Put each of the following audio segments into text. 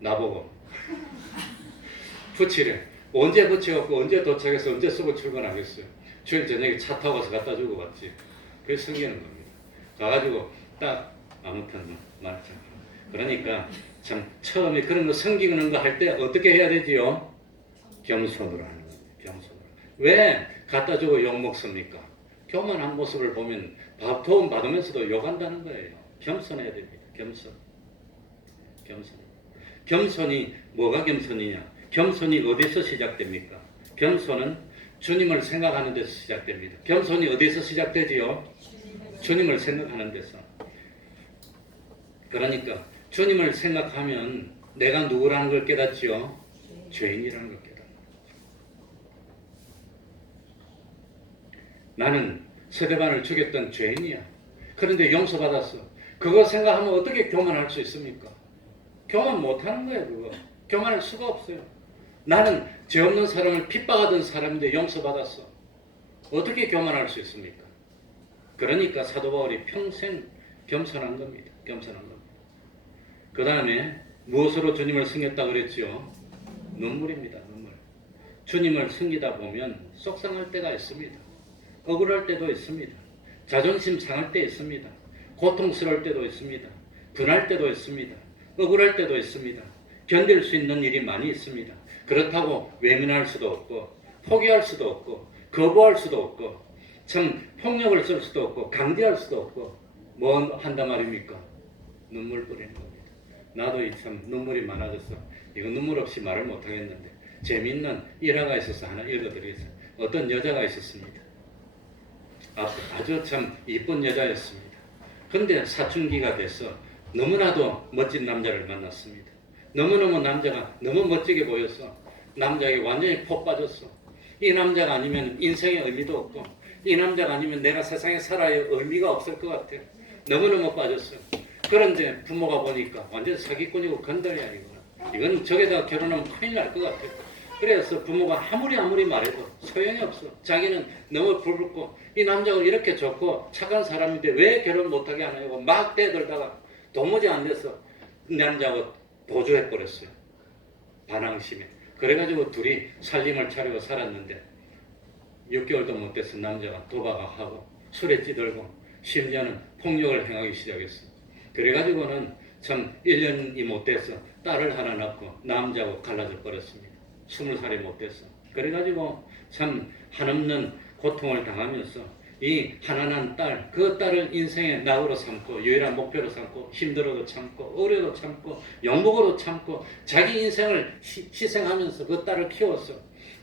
나보고 붙이래. 언제 붙여갖고 언제 도착해서 언제 쓰고 출근하겠어요. 주일 저녁에 차 타고 가서 갖다 주고 갔지. 그게 숨기는 겁니다. 가가지고 딱 아무튼 말자. 그러니까 참 처음에 그런 거 섬기는 거 할 때 어떻게 해야 되지요? 겸손으로 하는 겁니다. 겸손으로. 왜 갖다 주고 욕 먹습니까? 교만한 모습을 보면 도움 받으면서도 욕한다는 거예요. 겸손해야 됩니다. 겸손. 겸손이 뭐가 겸손이냐? 겸손이 어디서 시작됩니까? 겸손은 주님을 생각하는 데서 시작됩니다. 겸손이 어디서 시작되지요? 주님을 생각하는 데서. 그러니까 주님을 생각하면 내가 누구라는 걸 깨닫지요? 죄인이라는 걸 깨닫는 거죠. 나는 스데반을 죽였던 죄인이야. 그런데 용서받았어. 그거 생각하면 어떻게 교만할 수 있습니까? 교만 못하는 거예요. 그거. 교만할 수가 없어요. 나는 죄 없는 사람을 핍박하던 사람인데 용서받았어. 어떻게 교만할 수 있습니까? 그러니까 사도 바울이 평생 겸손한 겁니다. 겸손한 겁니다. 그 다음에 무엇으로 주님을 섬겼다 그랬지요? 눈물입니다. 눈물. 주님을 섬기다 보면 속상할 때가 있습니다. 억울할 때도 있습니다. 자존심 상할 때 있습니다. 고통스러울 때도 있습니다. 분할 때도 있습니다. 억울할 때도 있습니다. 견딜 수 있는 일이 많이 있습니다. 그렇다고 외면할 수도 없고 포기할 수도 없고 거부할 수도 없고 참 폭력을 쓸 수도 없고 강제할 수도 없고 뭐 한단 말입니까? 눈물 뿌리는 겁니다. 나도 참 눈물이 많아져서 이거 눈물 없이 말을 못하겠는데 재미있는 일화가 있어서 하나 읽어드리겠습니다. 어떤 여자가 있었습니다. 아주 참 이쁜 여자였습니다. 근데 사춘기가 돼서 너무나도 멋진 남자를 만났습니다. 너무너무 남자가 너무 멋지게 보여서 남자에게 완전히 폭 빠졌어. 이 남자가 아니면 인생의 의미도 없고 이 남자가 아니면 내가 세상에 살아야 의미가 없을 것 같아. 너무너무 빠졌어. 그런데 부모가 보니까 완전 사기꾼이고 건달이야 이거는. 이건 저게다가 결혼하면 큰일 날 것 같아. 그래서 부모가 아무리 말해도 소용이 없어. 자기는 너무 불붙고 이 남자가 이렇게 좋고 착한 사람인데 왜 결혼 못하게 하냐고 막 대들다가 도무지 안 돼서 남자하고 도주해버렸어요. 반항심에. 그래가지고 둘이 살림을 차리고 살았는데 6개월도 못 돼서 남자가 도박하고 술에 찌들고 심지어는 폭력을 행하기 시작했어요. 그래가지고는 참 1년이 못 돼서 딸을 하나 낳고 남자하고 갈라져 버렸습니다. 20살이 못 돼서. 그래가지고 참 한없는 고통을 당하면서 이 하나난 딸, 그 딸을 인생의 낙으로 삼고 유일한 목표로 삼고 힘들어도 참고 어려도 참고 영복으로 참고 자기 인생을 희생하면서 그 딸을 키웠어.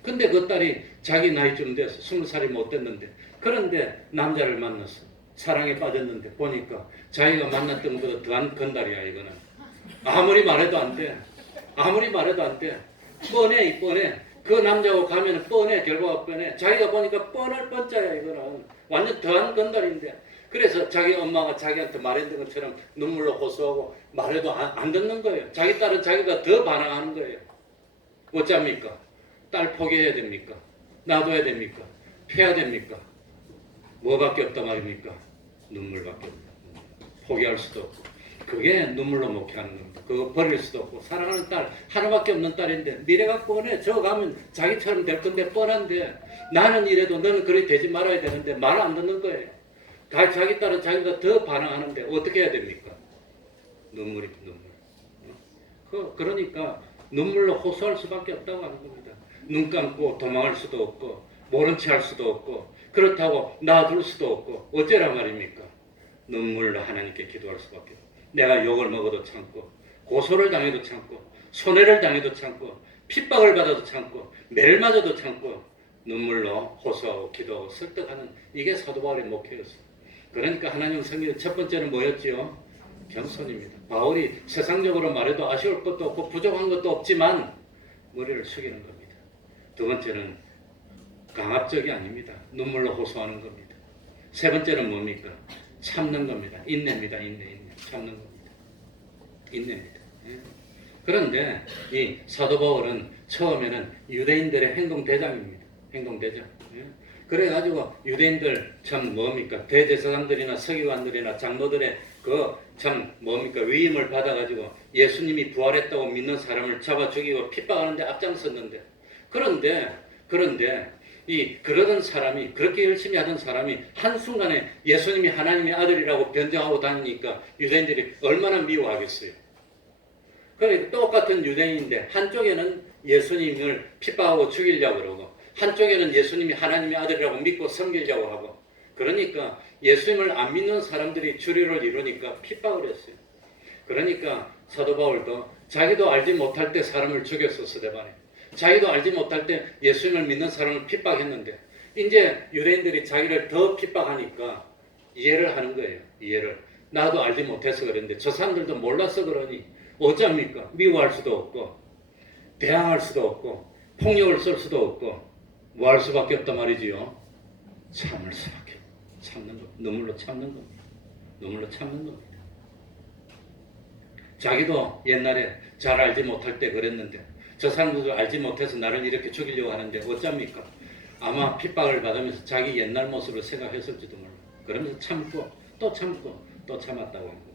근데 그 딸이 자기 나이쯤 돼서 20살이 못 됐는데 그런데 남자를 만났어. 사랑에 빠졌는데 보니까 자기가 만났던 것보다 더한 건달이야 이거는. 아무리 말해도 안 돼. 아무리 말해도 안 돼. 뻔해. 그 남자하고 가면 뻔해. 결과가 뻔해. 자기가 보니까 뻔할 뻔짜야 이거는. 완전 더한 건달인데. 그래서 자기 엄마가 자기한테 말했던 것처럼 눈물로 호소하고 말해도 안 듣는 거예요. 자기 딸은 자기가 더 반항하는 거예요. 어쩝니까? 딸 포기해야 됩니까? 놔둬야 됩니까? 패야 됩니까? 뭐밖에 없단 말입니까? 눈물밖에 없다. 포기할 수도 없고. 그게 눈물로 목회하는 겁니다. 그거 버릴 수도 없고. 사랑하는 딸 하나밖에 없는 딸인데 미래가 뻔해. 저 가면 자기처럼 될 건데 뻔한데 나는 이래도 너는 그렇게 되지 말아야 되는데 말 안 듣는 거예요. 자기 딸은 자기가 더 반항하는데 어떻게 해야 됩니까? 눈물. 그러니까 눈물로 호소할 수밖에 없다고 하는 겁니다. 눈 감고 도망할 수도 없고 모른 채 할 수도 없고 그렇다고 놔둘 수도 없고 어째란 말입니까? 눈물로 하나님께 기도할 수밖에 없고 내가 욕을 먹어도 참고 고소를 당해도 참고 손해를 당해도 참고 핍박을 받아도 참고 매를 맞아도 참고 눈물로 호소하고 기도하고 설득하는 이게 사도 바울의 목회였어요. 그러니까 하나님 성경의 첫 번째는 뭐였지요? 겸손입니다. 바울이 세상적으로 말해도 아쉬울 것도 없고 부족한 것도 없지만 머리를 숙이는 겁니다. 두 번째는 강압적이 아닙니다. 눈물로 호소하는 겁니다. 세 번째는 뭡니까? 참는 겁니다. 인내입니다. 인내. 참는 겁니다. 인내입니다. 그런데 이 사도 바울은 처음에는 유대인들의 행동대장입니다. 행동대장. 그래가지고 유대인들 참 뭡니까? 대제사장들이나 서기관들이나 장로들의 그 참 뭡니까 위임을 받아가지고 예수님이 부활했다고 믿는 사람을 잡아 죽이고 핍박하는데 앞장섰는데 그런데 이 그러던 사람이 그렇게 열심히 하던 사람이 한순간에 예수님이 하나님의 아들이라고 변장하고 다니니까 유대인들이 얼마나 미워하겠어요. 그러니까 똑같은 유대인인데 한쪽에는 예수님을 핍박하고 죽이려고 그러고 한쪽에는 예수님이 하나님의 아들이라고 믿고 섬기려고 하고 그러니까 예수님을 안 믿는 사람들이 주류를 이루니까 핍박을 했어요. 그러니까 사도 바울도 자기도 알지 못할 때 사람을 죽였어. 스데반에. 자기도 알지 못할 때 예수님을 믿는 사람을 핍박했는데 이제 유대인들이 자기를 더 핍박하니까 이해를 하는 거예요. 이해를. 나도 알지 못해서 그랬는데 저 사람들도 몰라서 그러니 어쩝니까? 미워할 수도 없고 대항할 수도 없고 폭력을 쓸 수도 없고 뭐 할 수밖에 없단 말이지요. 참을 수밖에 없고 참는 거. 눈물로 참는 겁니다. 눈물로 참는 겁니다. 자기도 옛날에 잘 알지 못할 때 그랬는데 저 사람들도 알지 못해서 나를 이렇게 죽이려고 하는데 어쩝니까? 아마 핍박을 받으면서 자기 옛날 모습을 생각했을지도 몰라. 그러면서 참고 또 참았다고 합니다.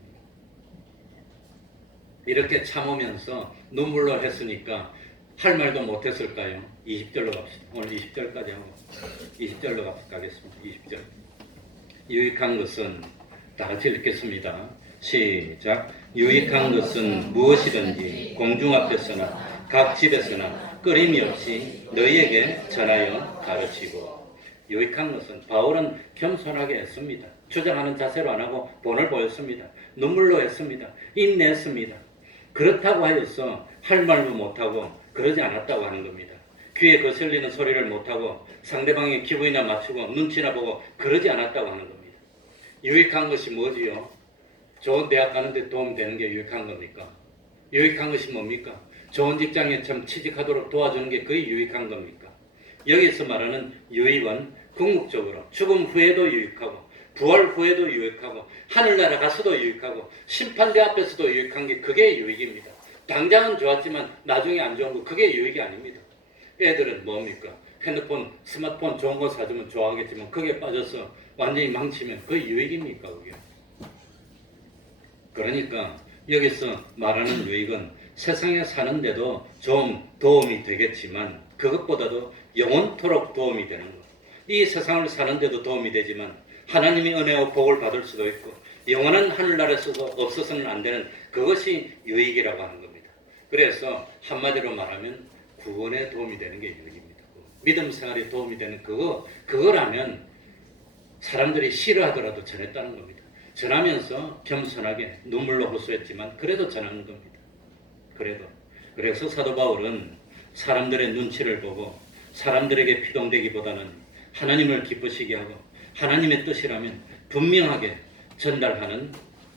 이렇게 참으면서 눈물로 했으니까 할 말도 못했을까요? 20절로 갑시다. 오늘 20절까지 하고 20절로 가겠습니다. 20절. 유익한 것은 다 같이 읽겠습니다. 시작. 유익한 것은 무엇이든지 공중 앞에서나 각 집에서나 끊임이 없이 너희에게 전하여 가르치고. 유익한 것은 바울은 겸손하게 했습니다. 주장하는 자세로 안 하고 본을 보였습니다. 눈물로 했습니다. 인내했습니다. 그렇다고 하여서 할 말도 못하고 그러지 않았다고 하는 겁니다. 귀에 거슬리는 소리를 못하고 상대방의 기분이나 맞추고 눈치나 보고 그러지 않았다고 하는 겁니다. 유익한 것이 뭐지요? 좋은 대학 가는데 도움되는 게 유익한 겁니까? 유익한 것이 뭡니까? 좋은 직장에 참 취직하도록 도와주는 게 그게 유익한 겁니까? 여기서 말하는 유익은 궁극적으로 죽음 후에도 유익하고 부활 후에도 유익하고 하늘나라 가서도 유익하고 심판대 앞에서도 유익한 게 그게 유익입니다. 당장은 좋았지만 나중에 안 좋은 거 그게 유익이 아닙니다. 애들은 뭡니까? 핸드폰, 스마트폰 좋은 거 사주면 좋아하겠지만 그게 빠져서 완전히 망치면 그게 유익입니까? 그게? 그러니까 여기서 말하는 유익은 세상에 사는데도 좀 도움이 되겠지만 그것보다도 영원토록 도움이 되는 것. 이 세상을 사는데도 도움이 되지만 하나님의 은혜와 복을 받을 수도 있고 영원한 하늘나라에서도 없어서는 안 되는 그것이 유익이라고 하는 겁니다. 그래서 한마디로 말하면 구원에 도움이 되는 게 유익입니다. 믿음 생활에 도움이 되는 그거라면 사람들이 싫어하더라도 전했다는 겁니다. 전하면서 겸손하게 눈물로 호소했지만 그래도 전하는 겁니다. 그래서 사도 바울은 사람들의 눈치를 보고 사람들에게 피동되기보다는 하나님을 기쁘시게 하고 하나님의 뜻이라면 분명하게 전달하는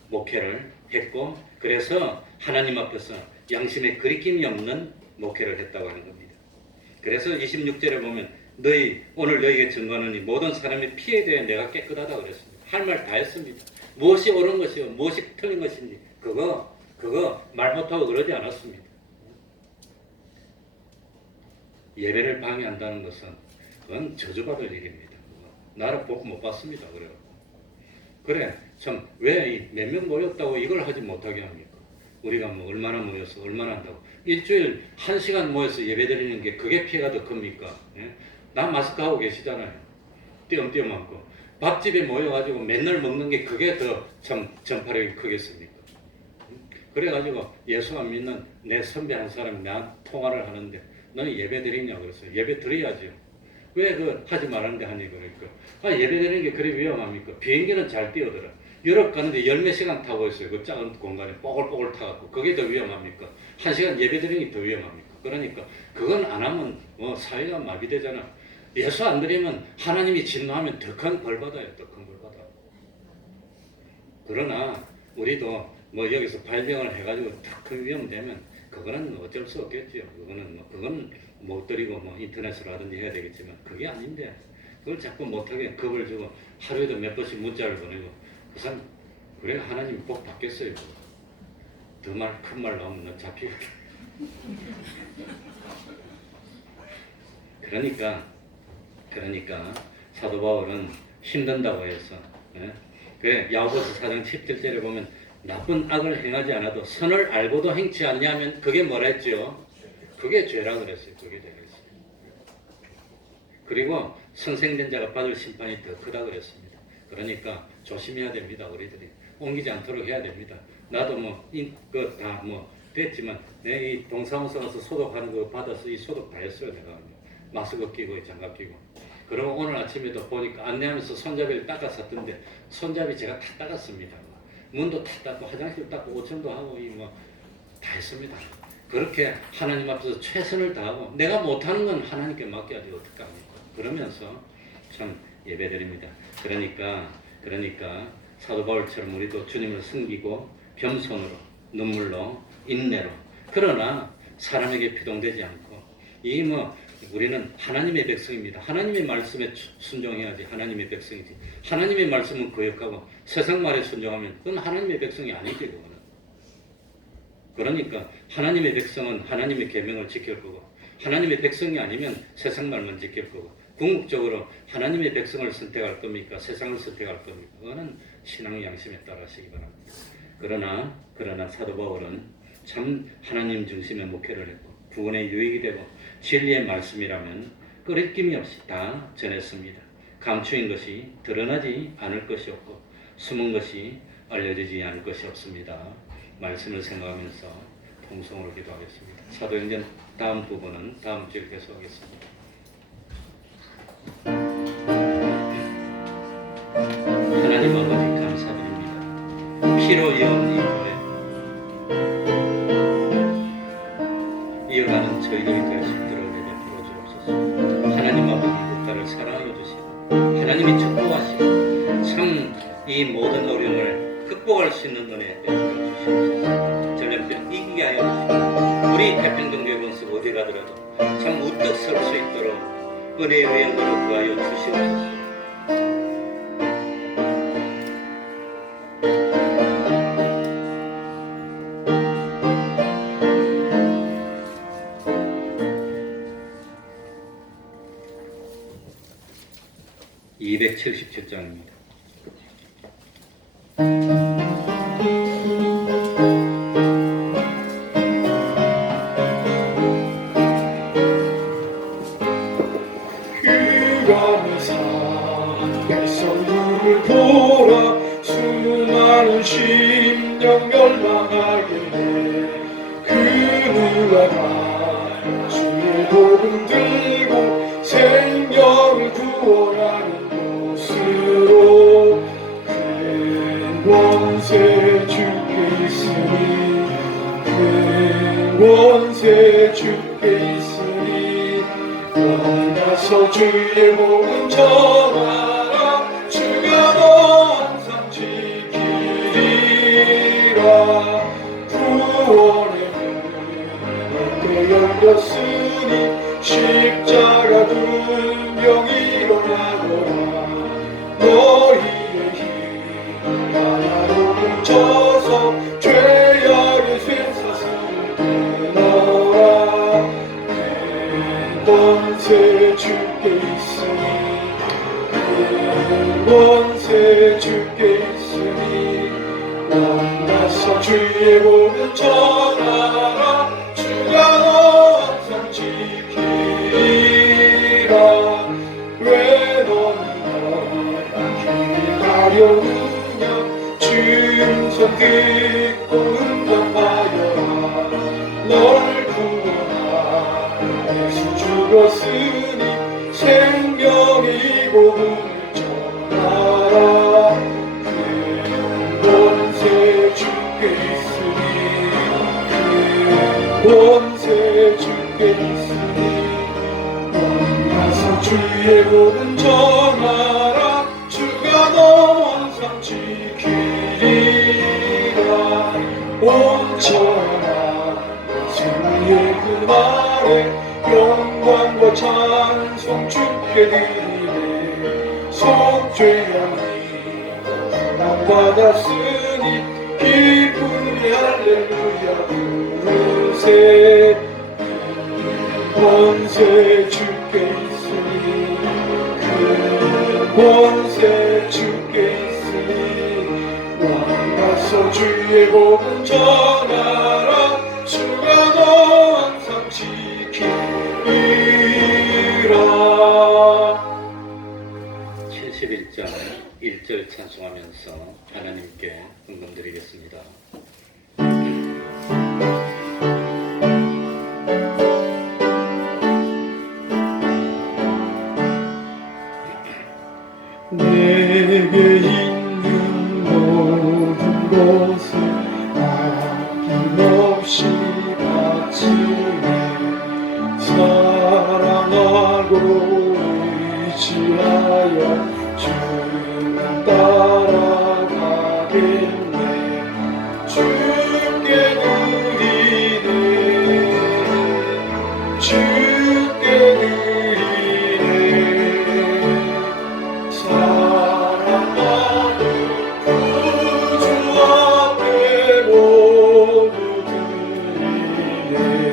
목회를 했고 그래서 하나님 앞에서 양심에 거리낌이 없는 목회를 했다고 하는 겁니다. 그래서 26절에 보면 오늘 너희에게 증거하노니 모든 사람의 피에 대해 내가 깨끗하다 그랬습니다. 할 말 다 했습니다. 무엇이 옳은 것이고 무엇이 틀린 것인지 그거 말 못하고 그러지 않았습니다. 예배를 방해한다는 것은 그건 저주받을 일입니다. 나를 복 못 받습니다. 그래 참 왜 몇 명 모였다고 이걸 하지 못하게 합니까? 우리가 뭐 얼마나 모여서 얼마나 한다고 일주일 1시간 모여서 예배 드리는 게 그게 피해가 더 큽니까? 예? 나 마스크 하고 계시잖아요. 띄엄띄엄 하고 밥집에 모여가지고 맨날 먹는 게 그게 더 참 전파력이 크겠습니까? 그래가지고 예수 안 믿는 내 선배 한 사람이 나한테 통화를 하는데 너는 예배 드리냐 그랬어요. 예배 드려야죠. 왜 하지 말았는데 하니 그러니까 예배 드리는 게 그리 위험합니까? 비행기는 잘 뛰어들어. 유럽 가는데 열 몇 시간 타고 있어요. 그 작은 공간에 뽀글뽀글 타갖고 그게 더 위험합니까? 1시간 예배 드리는 게 더 위험합니까? 그러니까 그건 안 하면 사회가 마비되잖아. 예수 안 드리면 하나님이 진노하면 더 큰 벌 받아요. 더 큰 벌 받아. 그러나 우리도 여기서 발병을 해가지고 더 큰 위험 되면 그거는 어쩔 수 없겠죠. 그건 못 드리고 인터넷으로 하든지 해야 되겠지만 그게 아닌데 그걸 자꾸 못하게 겁을 주고 하루에도 몇 번씩 문자를 보내고 그 사람 그래 하나님 복 받겠어요. 더 큰 말 나오면 너 잡히거든. 그러니까 사도 바울은 힘든다고 해서 그 야고보서 4장 17절에 보면 나쁜 악을 행하지 않아도 선을 알고도 행치 않냐면 그게 뭐라 했죠? 그게 죄라 그랬어요. 그게 죄라 그랬어요. 그리고 선생된 자가 받을 심판이 더 크다 그랬습니다. 그러니까 조심해야 됩니다. 우리들이 옮기지 않도록 해야 됩니다. 나도 다 됐지만 내 이 동사무소 가서 소독하는 거 받아서 이 소독 다 했어요. 내가 마스크 끼고 장갑 끼고. 그리고 오늘 아침에도 보니까 안내하면서 손잡이를 닦았었던데 손잡이 제가 다 닦았습니다. 문도 다 닦고 화장실 닦고 오천도 하고 다 했습니다. 그렇게 하나님 앞에서 최선을 다하고 내가 못하는 건 하나님께 맡겨야지 어떡합니까? 그러면서 참 예배드립니다. 그러니까 사도 바울처럼 우리도 주님을 섬기고 겸손으로 눈물로 인내로 그러나 사람에게 피동되지 않고 우리는 하나님의 백성입니다. 하나님의 말씀에 순종해야지 하나님의 백성이지. 하나님의 말씀은 거역하고 세상 말에 순종하면 그건 하나님의 백성이 아니지 그거는. 그러니까 하나님의 백성은 하나님의 계명을 지킬 거고 하나님의 백성이 아니면 세상 말만 지킬 거고 궁극적으로 하나님의 백성을 선택할 겁니까? 세상을 선택할 겁니까? 그거는 신앙의 양심에 따라 하시기 바랍니다. 그러나 사도 바울은 참 하나님 중심의 목회를 했고 구원에 유익이 되고 진리의 말씀이라면 끄리낌이 없이 다 전했습니다. 감추인 것이 드러나지 않을 것이 없고 숨은 것이 알려지지 않을 것이 없습니다. 말씀을 생각하면서 통성으로 기도하겠습니다. 사도행전 다음 부분은 다음 주에 계속하겠습니다. 하나님 아버지 감사드립니다. 피로 이은 이 교회 이어가는 저희들이 될 수 있도록 베풀어 주옵소서. 하나님 아버지 국가를 사랑하여 주시고 하나님이 축복하시고 참 이 모든 어려움을 극복할 수 있는 은혜 베풀어 주시옵소서. 전염병 이기게 하여 주시고 우리 태평동교회 본습 어디 가더라도 참 우뚝 설 수 있도록 은혜의 영으로 구하여 주시옵소서. (277장입니다) 백성들을 보라 수많은 심령 멸망하길래 그 누가 다 주의 복음 들고 생명을 구원하는 곳으로 큰 권세 주께 있으니 큰 권세 주께 있으니 나서 주의 복음 전하라 주가 너 항상 지키리라 구원의 문 넓게 열렸으니 십자가 분명히 일어나노라 너희의 힘 하나로 뭉쳐서 죄악의 쇠사슬을 끊어라 권세 주께 있으니 권세 주께 있으니 나서 주의 복음 전하라 주가 너 항상 지키리라 왜 너희가 길을 가려느냐 주의 손 듣고 응답하여라 널 구원하라 예수 죽었으니 생명의 이 복음을 전하라 그 권세 주께 있으니 그 권세 주께 있으니 나서 주의 복음 전하라 주가 너 항상 지키리라 온 천하 예수의 그 말에 영광과 찬송 주께 드리네 속죄함이 구원받았으니 기쁨이 할렐루야 부르세 권세 주께 있으니 그 권세 주께 있으니 복음 전하라 주가 너 항상 지키리라. 71장 1절 찬송하면서 하나님께 헌금드리겠습니다. 내게 있는 모든 것을 아낌없이 바치네. 사랑하고 의지하여 주님 따라가겠네. 주께 드리네. 주께 드리네. 사랑하는 구주 앞에 모두 드리네.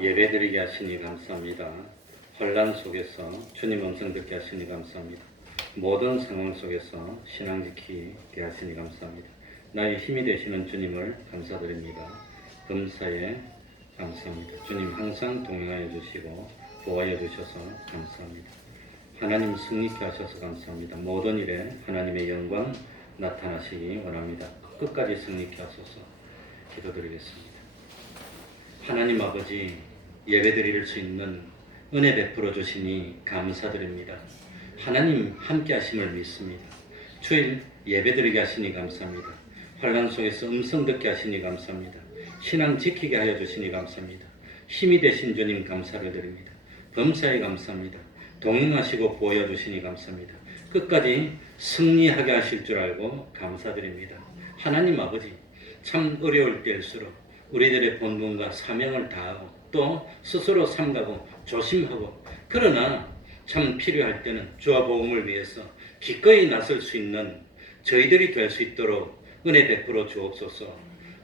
예배드리게 하시니 감사합니다. 혼란 속에서 주님 음성 듣게 하시니 감사합니다. 모든 상황 속에서 신앙 지키게 하시니 감사합니다. 나의 힘이 되시는 주님을 감사드립니다. 금사에 감사합니다. 주님 항상 동행하여 주시고 보호하여 주셔서 감사합니다. 하나님 승리케 하셔서 감사합니다. 모든 일에 하나님의 영광 나타나시기 원합니다. 끝까지 승리케 하소서. 기도드리겠습니다. 하나님 아버지, 예배드릴 수 있는 은혜 베풀어 주시니 감사드립니다. 하나님 함께 하심을 믿습니다. 주일 예배드리게 하시니 감사합니다. 환난 속에서 음성 듣게 하시니 감사합니다. 신앙 지키게 하여 주시니 감사합니다. 힘이 되신 주님 감사를 드립니다. 범사에 감사합니다. 동행하시고 보여 주시니 감사합니다. 끝까지 승리하게 하실 줄 알고 감사드립니다. 하나님 아버지, 참 어려울 때일수록 우리들의 본분과 사명을 다하고 또 스스로 삼가고 조심하고, 그러나 참 필요할 때는 주와 복음을 위해서 기꺼이 나설 수 있는 저희들이 될 수 있도록 은혜 베풀어 주옵소서.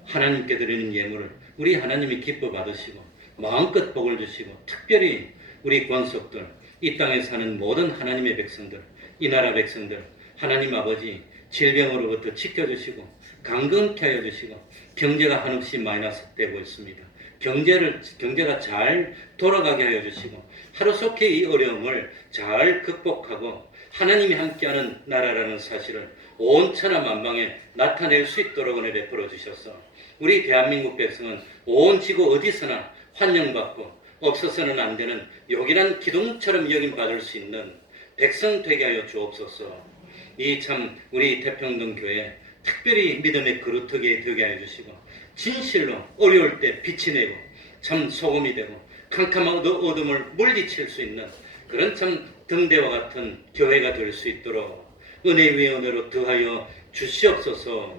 하나님께 드리는 예물을 우리 하나님이 기뻐 받으시고 마음껏 복을 주시고, 특별히 우리 권속들, 이 땅에 사는 모든 하나님의 백성들, 이 나라 백성들, 하나님 아버지 질병으로부터 지켜주시고 강건케 하여 주시고, 경제가 한없이 마이너스 되고 있습니다. 경제가 잘 돌아가게 하여 주시고, 하루속히 이 어려움을 잘 극복하고 하나님이 함께하는 나라라는 사실을 온 천하 만방에 나타낼 수 있도록 은혜 베풀어 주셔서 우리 대한민국 백성은 온 지구 어디서나 환영받고 없어서는 안 되는 요긴한 기둥처럼 여김받을 수 있는 백성 되게 하여 주옵소서. 이 참 우리 태평동 교회 특별히 믿음의 그루터기 되게 하여 주시고, 진실로 어려울 때 빛이 내고 참 소금이 되고 캄캄한 어둠을 물리칠 수 있는 그런 참 등대와 같은 교회가 될 수 있도록 은혜 위에 은혜로 더하여 주시옵소서.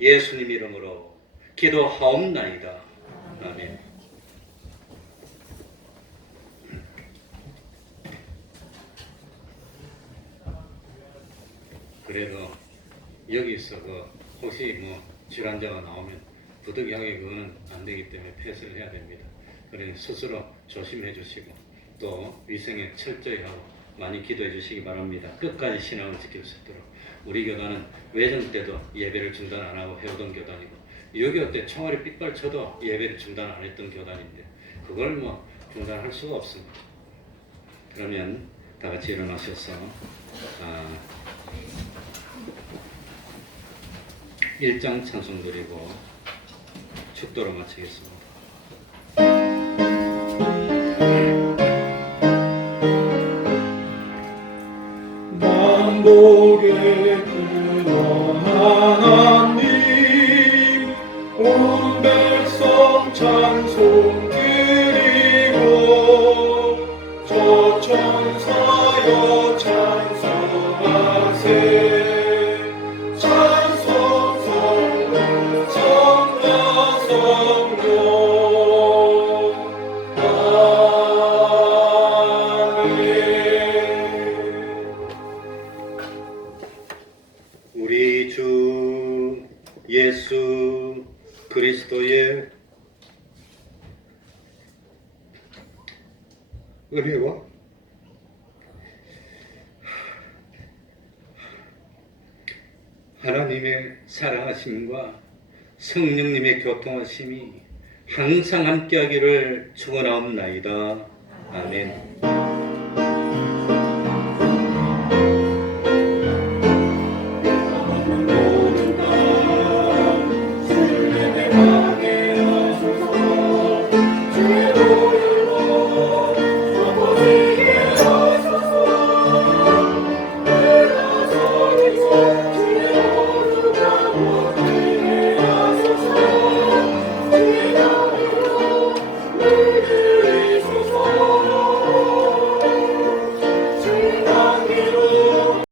예수님 이름으로 기도하옵나이다. 아멘. 그래도 여기서 혹시 질환자가 나오면 부득이하게 그거는 안 되기 때문에 폐쇄를 해야 됩니다. 그러니 스스로 조심해 주시고 또 위생에 철저히 하고 많이 기도해 주시기 바랍니다. 끝까지 신앙을 지킬 수 있도록. 우리 교단은 외정 때도 예배를 중단 안 하고 해오던 교단이고, 6.25 때 총알이 삑발 쳐도 예배를 중단 안 했던 교단인데 그걸 중단할 수가 없습니다. 그러면 다 같이 일어나셔서 1장 찬송 드리고 축도로 마치겠습니다. 만복의 근원 하나님, 온 백성 찬송 드리고 저 천사여 찬송하세. 우리 주 예수 그리스도의 은혜와 하나님의 사랑하심과 성령님의 교통하심이 항상 함께하기를 축원하옵나이다. 아멘.